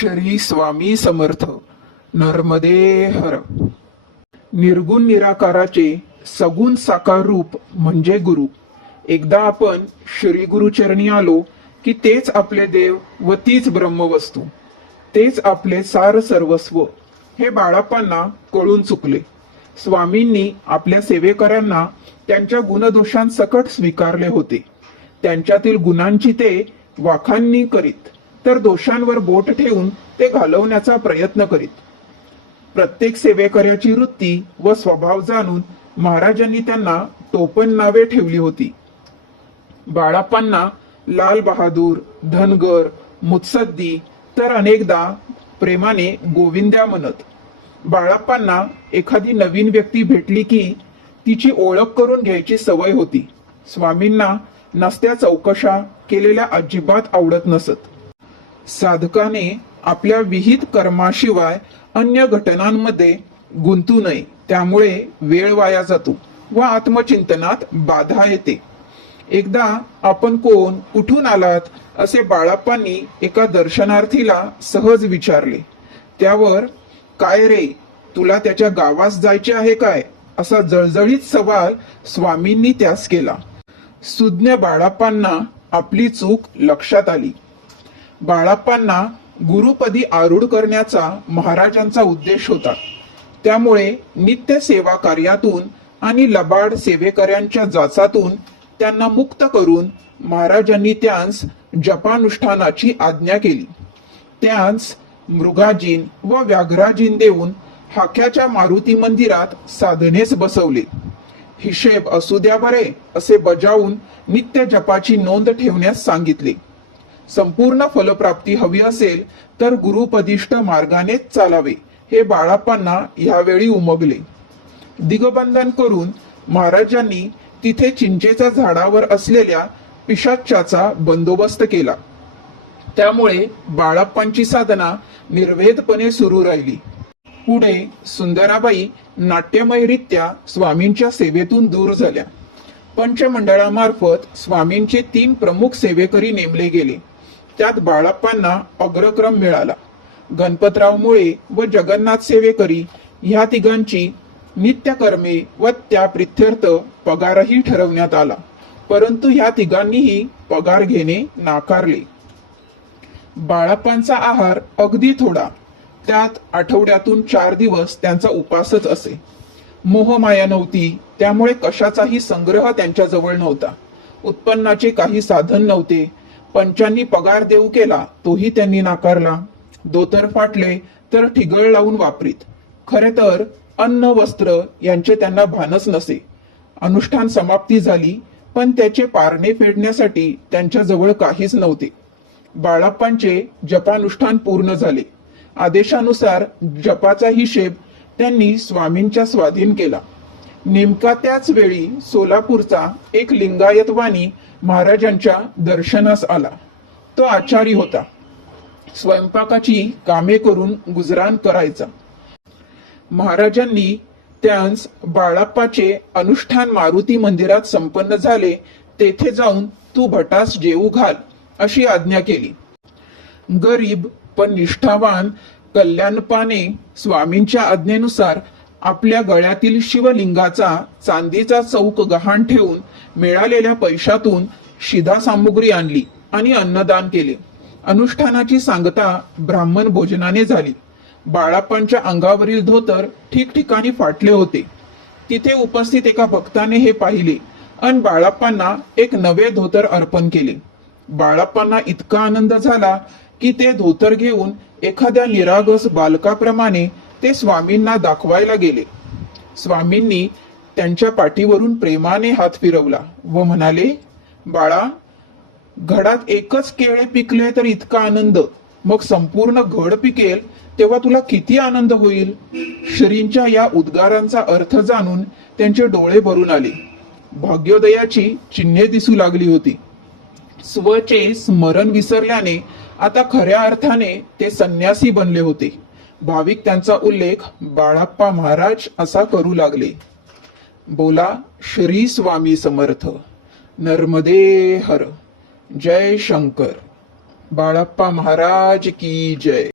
श्री स्वामी समर्थ. नर्मदे हर. निर्गुण निराकाराचे सगुण साकार रूप म्हणजे गुरु. एकदा आपण श्री गुरुचरणी आलो की तेच आपले देव व तीच ब्रह्मवस्तू, तेच आपले सार सर्वस्व हे बाळाप्पांना कळून चुकले. स्वामींनी आपल्या सेवेकऱ्यांना त्यांच्या गुणदोषांसकट स्वीकारले होते. त्यांच्यातील गुणांची ते वाखाणणी करीत, तर दोषांवर बोट ठेवून ते घालवण्याचा प्रयत्न करीत. प्रत्येक सेवेकऱ्याची वृत्ती व स्वभाव जाणून महाराजांनी त्यांना टोपण नावे ठेवली होती. बाळाप्पांना लाल बहादूर, धनगर, मुत्सद्दी, तर अनेकदा प्रेमाने गोविंद्या म्हणत. बाळाप्पांना एखादी नवीन व्यक्ती भेटली की तिची ओळख करून घ्यायची सवय होती. स्वामींना नसत्या चौकशा केलेल्या अजिबात आवडत नसत. साधकाने आपल्या विहित कर्माशिवाय अन्य घटनांमध्ये गुंतू नये, त्यामुळे वेळ वाया जातो व आत्मचिंतनात बाधा येते. एकदा आपण कोण, कुठून आलात असे बाळाप्पांनी एका दर्शनार्थीला सहज विचारले. त्यावर काय रे, तुला त्याच्या गावास जायचे आहे काय, असा जळजळीत सवाल स्वामींनी त्यास केला. सुज्ञ बाळाप्पांना आपली चूक लक्षात आली. बाळाप्पांना गुरुपदी आरूढ करण्याचा महाराजांचा उद्देश होता. त्यामुळे नित्य सेवा कार्यातून आणि लबाड सेवेकऱ्यांच्या जाचातून त्यांना मुक्त करून महाराजांनी त्यांस जपानुष्ठानाची आज्ञा केली. त्यांस मृगाजीन व व्याघ्राजीन देऊन हाक्याच्या मारुती मंदिरात साधनेस बसवले. हिशेब असू द्या बरे असे बजावून नित्य जपाची नोंद ठेवण्यास सांगितले. संपूर्ण फलप्राप्ती हवी असेल तर गुरुपदिष्ट मार्गानेच चालावे हे बाळाप्पांना यावेळी उमगले. दिग्बंधन करून महाराजांनी तिथे चिंचेच्या झाडावर असलेल्या पिशाच्याचा बंदोबस्त केला. त्यामुळे बाळाप्पांची साधना निर्वेदपणे सुरू राहिली. पुढे सुंदराबाई नाट्यमयरित्या स्वामींच्या सेवेतून दूर झाल्या. पंचमंडळामार्फत स्वामींचे 3 प्रमुख सेवेकरी नेमले गेले. त्यात बाळाप्पांना अग्रक्रम मिळाला. गणपतराव मुळे व जगन्नाथ सेवेकरी ह्या तिघांची नित्यकर्मे व त्या प्रित्यर्थ पगारही ठरवण्यात आला. परंतु ह्या तिघांनीही पगार घेणे नाकारले. बाळाप्पांचा आहार अगदी थोडा, त्यात आठवड्यातून 4 दिवस त्यांचा उपासच असे. मोहमाया नव्हती, त्यामुळे कशाचाही संग्रह त्यांच्याजवळ नव्हता. उत्पन्नाचे काही साधन नव्हते. पंचांनी पगार देऊ केला, तोही त्यांनी नाकारला. धोतर फाटले तर ठिगळ लावून वापरीत. खरे तर अन्न वस्त्र यांचे त्यांना भानच नसे. अनुष्ठान समाप्ती झाली, पण त्याचे पारणे फेडण्यासाठी त्यांच्याजवळ काहीच नव्हते. बाळाप्पांचे जपानुष्ठान पूर्ण झाले. आदेशानुसार जपाचा हिशेब त्यांनी स्वामींच्या स्वाधीन केला. नेमका त्याच वेळी सोलापूरचा एक लिंगायत वाणी महाराजांच्या दर्शनास आला. तो आचारी होता. स्वयंपाकाची कामे करून गुजराण करायचा. महाराजांनी त्यांस बाळाप्पाचे अनुष्ठान मारुती मंदिरात संपन्न झाले, तेथे जाऊन तू भटास जेवू घाल अशी आज्ञा केली. गरीब पण निष्ठावान कल्याणपाने स्वामींच्या आज्ञेनुसार आपल्या गळ्यातील शिवलिंगाचा चांदीचा चौक गहाण ठेवून मिळालेल्या पैशातून शिधा सामुग्री आणली आणि अन्नदान केले. अनुष्ठानाची सांगता ब्राह्मण भोजनाने झाली. बाळाप्पांच्या अंगावरील धोतर ठिकठिकाणी फाटले होते. तिथे उपस्थित एका भक्ताने हे पाहिले आणि बाळाप्पांना एक नवे धोतर अर्पण केले. बाळाप्पांना इतका आनंद झाला की ते धोतर घेऊन एखाद्या निरागस बालकाप्रमाणे ते स्वामींना दाखवायला गेले. स्वामींनी त्यांच्या पाठीवरून प्रेमाने हात फिरवला व म्हणाले, बाळा, घडात एकच केळे पिकले तर इतका आनंद, मग संपूर्ण घड पिकेल तेव्हा तुला किती आनंद होईल. श्रींच्या या उद्गारांचा अर्थ जाणून त्यांचे डोळे भरून आले. भाग्योदयाची चिन्हे दिसू लागली होती. स्वचे स्मरण विसरल्याने आता खऱ्या अर्थाने ते संन्यासी बनले होते. भाविक त्यांचा उल्लेख बाळाप्पा महाराज असा करू लागले. बोला श्री स्वामी समर्थ. नर्मदे हर. जय शंकर. बाळाप्पा महाराज की जय.